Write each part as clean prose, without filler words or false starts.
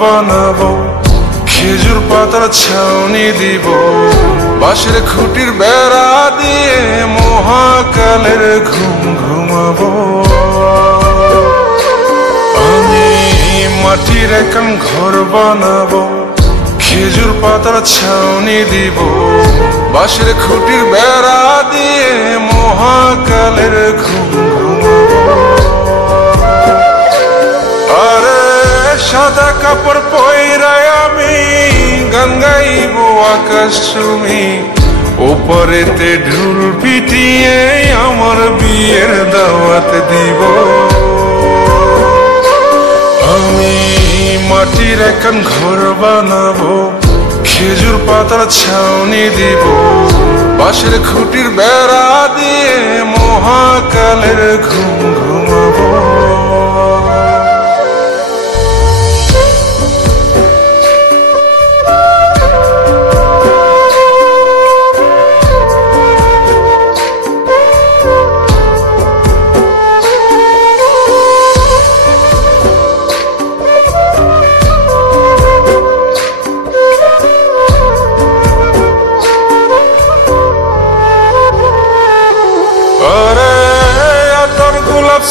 বানাবো, খেজুর পাতার ছাউনি দিব, বাঁশের খুঁটির বেড়া দিয়ে মহাকালের ঘুম ঘুমাবো। আমি মাটির একান ঘর বানাবো, খেজুর পাতার ছাউনি দিব, বাঁশের খুঁটির বেড়া দিয়ে মহাকালের ঘুম ঘুমাবো। আরে সাদা কাপড় পয়রায় আমি গান গাইব আকাশ চুমি, ওপরেতে ঢোল পিটিয়ে আমার বিয়ের দাওয়াত দিব। আমি মাটির একান ঘর বানাবো, খেজুর পাতার ছাউনি দিব, বাঁশের খুঁটির বেড়া দিয়ে মহাকালের ঘুম ঘুমাবো।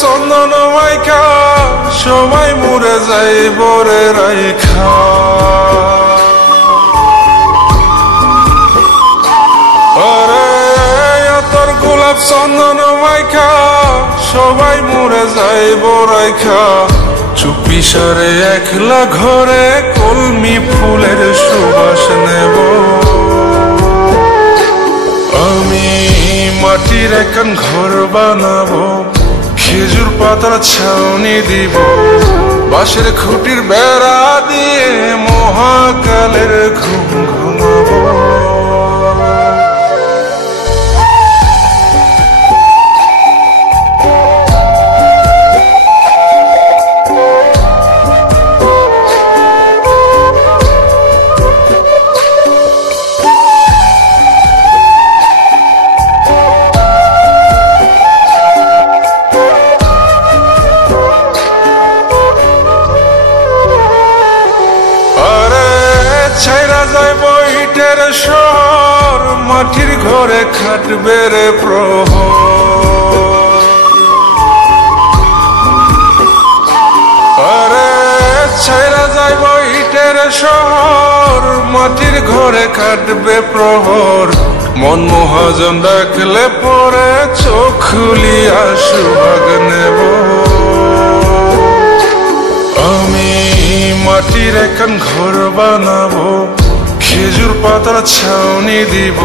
চন্দন মাইখা সবাই মরে যাই বরে রাইখা, আরে তোর গোলাপ চন্দন মাইখা সবাই মরে যাই বরাইখা, চুপি সারে একলা ঘরে কলমি ফুলের সুবাস নেব। আমি মাটির একান ঘর বানাবো, খেজুর পাতার ছাউনি দিব, বাঁশের খুঁটির বেড়া দিয়ে মহাকালের ঘুম ঘুমাবো। শহর মাটির ঘরে খাটবে রে প্রহর, আরে ছাইরা যাইব ইটের শহর মাটির ঘরে খাটবে প্রহর, মন মহাজন ডাকলে পরে চোখ খুলিয়া সুভাগ নেব। আমি মাটির একান ঘর বানাবো, খেজুর পাতার ছাউনি দিব,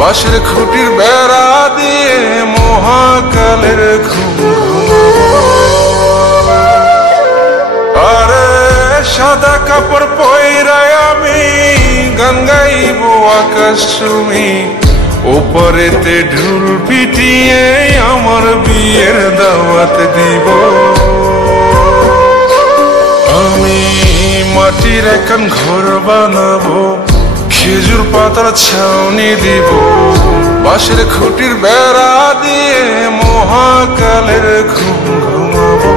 বাঁশের খুঁটির বেড়া দিয়ে মহাকালের ঘুম ঘুমাবো। আরে সাদা কাপড় পয়রায় আমি গান গাইব আকাশ চুমি, ওপরেতে ঢোল পিটিয়ে আমার বিয়ের দাওয়াত দিব। আমি মাটির একান ঘর বানাবো, খেজুর পাতার ছাউনি দিব, বাঁশের খুঁটির বেড়া দিয়ে মহাকালের ঘুম ঘুমাবো।